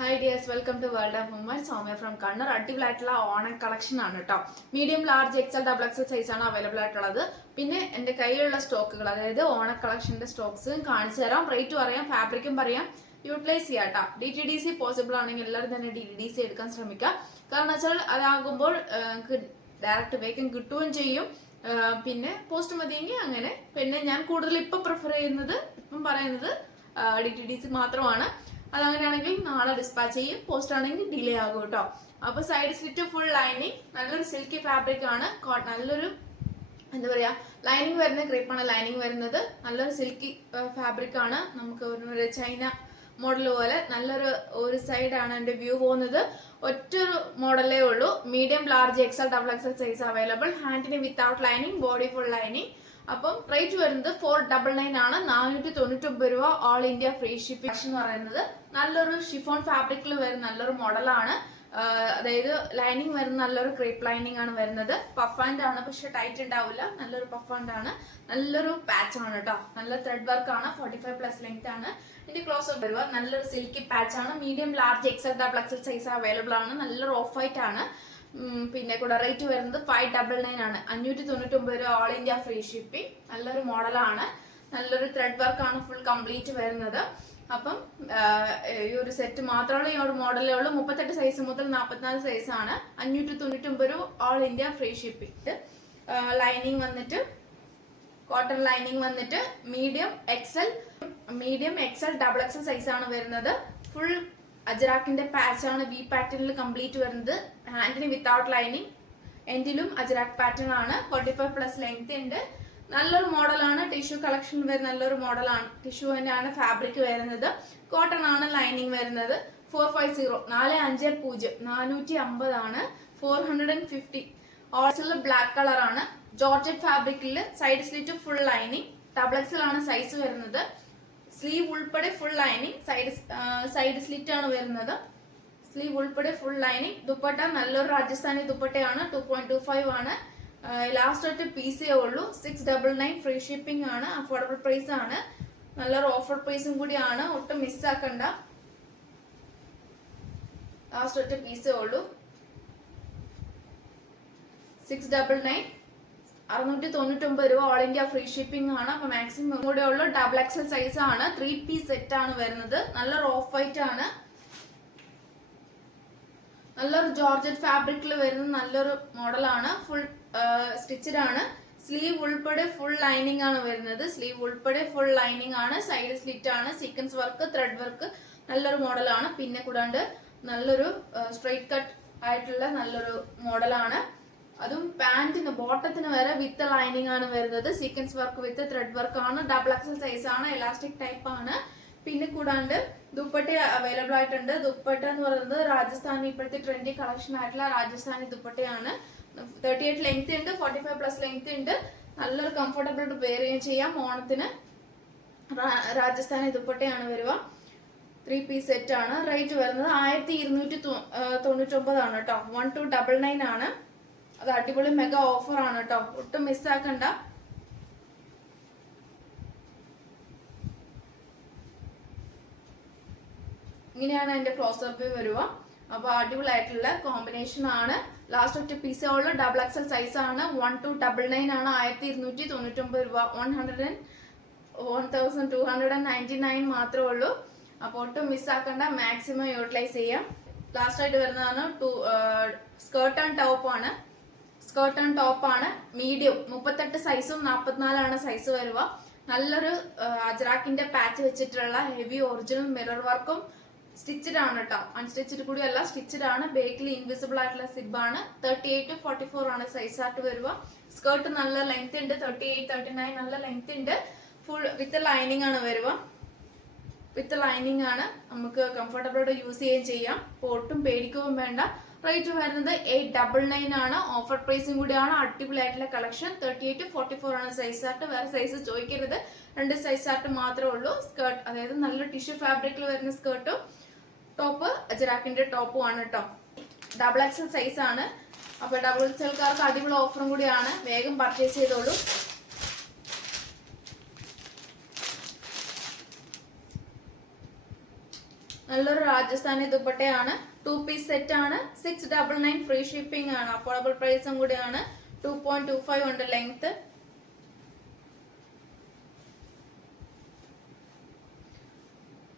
Hi dears, welcome to world of women. Soumya from Kannur. അടിപൊളിയായിട്ടുള്ള Onam collection ആണ് കേട്ടോ. Medium, large, XL, double XL size ആണ് available ആയിട്ടുള്ളത്. പിന്നെ എൻ്റെ കയ്യിലുള്ള സ്റ്റോക്കുകൾ, അതായത് ഓണ കളക്ഷൻ്റെ സ്റ്റോക്സ് കാണിച്ചു തരാം. റേറ്റ് പറയാം, ഫാബ്രിക്കും പറയാം. യൂട്ടിലൈസ് ചെയ്യാം കേട്ടോ. DTDC പോസിബിൾ ആണെങ്കിൽ എല്ലാവരും തന്നെ DTDC എടുക്കാൻ ശ്രമിക്കാം. കാരണം വെച്ചാൽ അതാകുമ്പോൾ ഡയറക്റ്റ് വേഗം കിട്ടുകയും ചെയ്യും. പിന്നെ പോസ്റ്റ് മതിയെങ്കിൽ അങ്ങനെ. പിന്നെ ഞാൻ കൂടുതൽ ഇപ്പം പ്രിഫർ ചെയ്യുന്നത്, ഇപ്പം പറയുന്നത് DTDC മാത്രമാണ്. അതങ്ങനെയാണെങ്കിൽ നാളെ ഡിസ്പാച്ച് ചെയ്യും. പോസ്റ്റ് ആണെങ്കിൽ ഡിലേ ആകും കേട്ടോ. അപ്പൊ സൈഡ് സ്ലിറ്റ് ഫുൾ ലൈനിങ്, നല്ലൊരു സിൽക്കി ഫാബ്രിക് ആണ്. നല്ലൊരു എന്താ പറയാ, ലൈനിങ് വരുന്ന ക്രീപ്പാണ് ലൈനിങ് വരുന്നത്. നല്ലൊരു സിൽക്കി ഫാബ്രിക് ആണ്. നമുക്ക് ഒരു ചൈന മോഡൽ പോലെ നല്ലൊരു സൈഡാണ് എൻ്റെ വ്യൂ പോകുന്നത്. ഒറ്റൊരു മോഡലേ ഉള്ളൂ. Medium, large, XL, double XL size available. ഹാൻഡിന് without lining, body full lining. അപ്പം റേറ്റ് വരുന്നത് 499 ആണ്. 499 രൂപ. ഓൾ ഇന്ത്യ ഫ്രീ ഷിപ്പിംഗ് എന്ന് പറയുന്നത് നല്ലൊരു ഷിഫോൺ ഫാബ്രിക്കിൽ വരുന്ന നല്ലൊരു മോഡലാണ്. അതായത് ലൈനിങ് വരുന്ന നല്ലൊരു ക്രേപ്പ് ലൈനിങ് ആണ് വരുന്നത്. പഫ് ആൻഡ് ആണ്, പക്ഷെ ടൈറ്റ് ഉണ്ടാവില്ല. നല്ലൊരു പഫ് ആൻഡ് ആണ്. നല്ലൊരു പാച്ച് ആണ് കേട്ടോ. നല്ല ത്രെഡ് വർക്ക് ആണ്. 45+ ലെങ്ത് ആണ്. ഇതിന്റെ ക്ലോസ് അപ്പ് വരുക. നല്ലൊരു സിൽക്കി പാച്ച് ആണ്. Medium, large, XL, double XL size available ആണ്. നല്ലൊരു ഓഫ് വൈറ്റ് ആണ്. പിന്നെ കൂടെ റേറ്റ് വരുന്നത് 599 ആണ്. 599 രൂപ. All India free shipping. നല്ലൊരു മോഡലാണ്. നല്ലൊരു ത്രെഡ് വർക്ക് ആണ് ഫുൾ കംപ്ലീറ്റ് വരുന്നത്. അപ്പം ഈ ഒരു സെറ്റ് മാത്രമുള്ള ഈ ഒരു മോഡലേ ഉള്ളൂ. 38 സൈസ് മുതൽ 44 സൈസ് ആണ്. 599 രൂപ. All India free shipping. Lining വന്നിട്ട് കോട്ടൺ ലൈനിങ് വന്നിട്ട് medium Excel double XL size ആണ് വരുന്നത്. ഫുൾ അജറാക്കിന്റെ പാച്ച് ആണ്. വി പാറ്റേണിൽ കംപ്ലീറ്റ് വരുന്നത്. ഹാൻഡിന് വിത്തൗട്ട് ലൈനിങ്, എൻഡിലും അജറാക്ക് പാറ്റേൺ ആണ്. 45+ ലെങ്ത് ഉണ്ട്. നല്ലൊരു മോഡലാണ്. ടിഷ്യൂ കളക്ഷൻ വരുന്ന നല്ലൊരു മോഡലാണ്. ടിഷ്യൂ തന്നെയാണ് ഫാബ്രിക് വരുന്നത്. കോട്ടൺ ആണ് ലൈനിങ് വരുന്നത്. 450 450 450 ആണ്. 450. ഓൾസോ ബ്ലാക്ക് കളർ ആണ്. ജോർജറ്റ് ഫാബ്രിക്കിൽ side slit full lining. Double XL ആണ് സൈസ് വരുന്നത്. സ്ലീവ് ഉൾപ്പെടെ ഫുൾ ലൈനിങ്. സൈഡ് സ്ലിറ്റ് ആണ് വരുന്നത്. സ്ലീവ് ഉൾപ്പെടെ ഫുൾ ലൈനിങ്. ദുപ്പട്ട നല്ലൊരു രാജസ്ഥാനി ദുപ്പട്ടയാണ്. 2.25 ആണ്. ലാസ്റ്റ് ഒറ്റ പീസേ ഉള്ളൂ. 699 ഫ്രീ ഷിപ്പിംഗ് ആണ്. അഫോർഡബിൾ പ്രൈസ് ആണ്. നല്ലൊരു ഓഫർ പ്രൈസും കൂടിയാണ്. ഒട്ടും മിസ്സാക്കണ്ട. ലാസ്റ്റ് ഒറ്റ പീസേ ഉള്ളൂ. 699 699 രൂപ. ഓൾ ഇന്ത്യ ഫ്രീ ഷിപ്പിംഗ് ആണ്. അപ്പൊ മാക്സിമം കൂടെ ഉള്ളു. ഡബിൾ എക്സൽ സൈസ് ആണ്. 3 പീസ് സെറ്റ് ആണ് വരുന്നത്. നല്ലൊരു ഓഫ് വൈറ്റ് ആണ്. നല്ലൊരു ജോർജറ്റ് ഫാബ്രിക്കിൽ വരുന്ന നല്ലൊരു മോഡലാണ്. ഫുൾ സ്റ്റിച്ചഡ് ആണ്. സ്ലീവ് ഉൾപ്പെടെ ഫുൾ ലൈനിങ് ആണ് വരുന്നത്. സ്ലീവ് ഉൾപ്പെടെ ഫുൾ ലൈനിങ് ആണ്. സൈഡ് സ്ലിറ്റ് ആണ്. Sequence work, thread work. നല്ലൊരു മോഡലാണ്. പിന്നെ കൂടാണ്ട് നല്ലൊരു സ്ട്രെയിറ്റ് കട്ട് ആയിട്ടുള്ള നല്ലൊരു മോഡലാണ്. അതും പാന്റിന് ബോട്ടത്തിന് വരെ വിത്ത് ലൈനിങ് ആണ് വരുന്നത്. Sequence work with thread work ആണ്. ഡബിൾ എക്സൽ സൈസ് ആണ്. എലാസ്റ്റിക് ടൈപ്പ് ആണ്. പിന്നെ കൂടാണ്ട് ദുപ്പട്ട അവൈലബിൾ ആയിട്ടുണ്ട്. ദുപ്പട്ട എന്ന് പറയുന്നത് രാജസ്ഥാനി, ഇപ്പോഴത്തെ ട്രെൻഡി കളക്ഷൻ ആയിട്ടുള്ള രാജസ്ഥാനി ദുപ്പട്ടയാണ്. 38 ലെങ്ത് ഉണ്ട്. 45+ ലെങ്ത് ഉണ്ട്. നല്ലൊരു കംഫർട്ടബിൾ വെയർ ചെയ്യാം ഓണത്തിന്. രാജസ്ഥാനി ദുപ്പട്ടയാണ് വരിക. 3 പീസ് സെറ്റ് ആണ്. റേറ്റ് വരുന്നത് 1299 ആണ് കേട്ടോ. 1299 ആണ്. അത് അടിപൊളി മെഗാ ഓഫർ ആണ് കേട്ടോ. ഒട്ടും മിസ്സാക്കണ്ട. ഇങ്ങനെയാണ് എന്റെ ക്ലോസ് അപ്പ് വരുക. അപ്പൊ അടിപൊളിയായിട്ടുള്ള കോമ്പിനേഷൻ ആണ്. ലാസ്റ്റ് ഒറ്റ പീസേ ഉള്ളൂ. ഡബിൾ എക്സൽ സൈസ് ആണ്. 1299 ആണ്. 1299 രൂപ. 1299 മാത്രമേ ഉള്ളൂ. അപ്പൊ ഒട്ടും മിസ്സാക്കണ്ട. മാക്സിമം യൂട്ടിലൈസ് ചെയ്യാം. ലാസ്റ്റ് ആയിട്ട് വരുന്നതാണ് സ്കേർട്ട് ആൻഡ് ടോപ്പ് ആണ്. മീഡിയം 38 സൈസും 44 ആണ് സൈസ് വരുക. നല്ലൊരു അജറാക്കിന്റെ പാച്ച് വെച്ചിട്ടുള്ള ഹെവി ഒറിജിനൽ മിറർ വർക്കും സ്റ്റിച്ചഡ് ആണ് കേട്ടോ. അൺസ്റ്റിച്ചഡ് കൂടി അല്ല, സ്റ്റിച്ചഡ് ആണ്. ബേക്കിൽ ഇൻവിസിബിൾ ആയിട്ടുള്ള സിബ് ആണ്. 38 to 44 ആണ് സൈസ് ആയിട്ട് വരിക. സ്കേർട്ട് നല്ല ലെങ്ത് ഉണ്ട്. 38, 39 നല്ല ലെങ്ത് ഉണ്ട്. ഫുൾ വിത്ത് ലൈനിങ് ആണ് വരിക. വിത്ത് ലൈനിങ് ആണ്. നമുക്ക് കംഫർട്ടബിൾ ആയിട്ട് യൂസ് ചെയ്യുകയും ചെയ്യാം. ഒട്ടും പേടിക്കുകയും വേണ്ട. റേറ്റ് വരുന്നത് 899 ആണ്. ഓഫർ പ്രൈസും കൂടിയാണ്. അടിപൊളിയായിട്ടുള്ള കളക്ഷൻ. 38 to 44 ആണ് സൈസ് ആയിട്ട്. വേറെ സൈസ് ചോദിക്കരുത്. 2 സൈസ് ആയിട്ട് മാത്രമേ ഉള്ളൂ. സ്കേർട്ട്, അതായത് നല്ല ടിഷ്യൂ ഫാബ്രിക്കിൽ വരുന്ന സ്കേർട്ടും ടോപ്പ് അജറാക്കിന്റെ ടോപ്പും ആണ് കേട്ടോ. ഡബിൾ എക്സൽ സൈസ് ആണ്. അപ്പൊ ഡബിൾ എക്സൽക്കാർക്ക് അടിപൊളി ഓഫറും കൂടിയാണ്. വേഗം പർച്ചേസ് ചെയ്തോളൂ. നല്ലൊരു രാജസ്ഥാനി ദുപ്പട്ടയാണ്. 2 പീസ് സെറ്റ് ആണ്. 699 ഫ്രീ ഷിപ്പിംഗ് ആണ്. അഫോർഡബിൾ പ്രൈസും കൂടിയാണ്. 2.25 ഉണ്ട് ലെങ്ത്.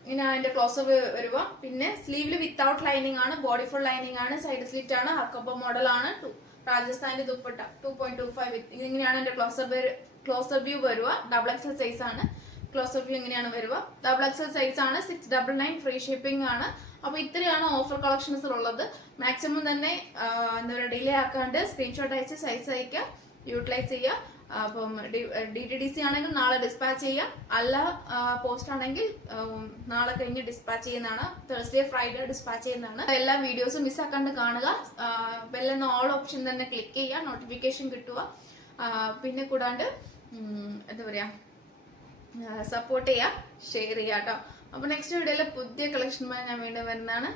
ഇങ്ങനെയാണ് അതിന്റെ ക്ലോസർ വരിക. പിന്നെ സ്ലീവില് വിത്തൗട്ട് ലൈനിങ് ആണ്, ബോഡി ഫുൾ ലൈനിങ് ആണ്, സൈഡ് സ്ലിറ്റ് ആണ്, ഹക്കപ്പ മോഡൽ ആണ്. രാജസ്ഥാനി ദുപ്പട്ട 2.25 ഇങ്ങനെയാണ് എന്റെ ക്ലോസർ വ്യൂ വരിക. XXL സൈസ് ആണ്. ക്ലോസർ വ്യൂ ഇങ്ങനെയാണ് വരിക. XXL സൈസ് ആണ്. 699 ഫ്രീ ഷിപ്പിംഗ് ആണ്. അപ്പൊ ഇത്രയാണ് ഓഫർ കളക്ഷൻസ് ഉള്ളത്. മാക്സിമം തന്നെ എന്താ പറയുക ഡിലേ ആക്കാണ്ട് സ്ക്രീൻഷോട്ട് അയച്ച് സൈസ് അയക്കുക, യൂട്ടിലൈസ് ചെയ്യുക. അപ്പം DTDC ആണെങ്കിൽ നാളെ ഡിസ്പാച്ച് ചെയ്യാം, അല്ല പോസ്റ്റ് ആണെങ്കിൽ നാളെ കഴിഞ്ഞ് ഡിസ്പാച്ച് ചെയ്യുന്നതാണ്. തേഴ്സ്ഡേ ഫ്രൈഡേ ഡിസ്പാച്ച് ചെയ്യുന്നതാണ്. എല്ലാ വീഡിയോസും മിസ്സാക്കാണ്ട് കാണുക. ബെല്ലെന്ന ഓൾ ഓപ്ഷൻ തന്നെ ക്ലിക്ക് ചെയ്യുക, നോട്ടിഫിക്കേഷൻ കിട്ടുക. പിന്നെ കൂടാണ്ട് എന്താ പറയാ സപ്പോർട്ട് ചെയ്യുക, ഷെയർ ചെയ്യുക കേട്ടോ. അപ്പൊ നെക്സ്റ്റ് വീഡിയോയിലെ പുതിയ കളക്ഷനുമായി ഞാൻ വീണ്ടും വരുന്നതാണ്.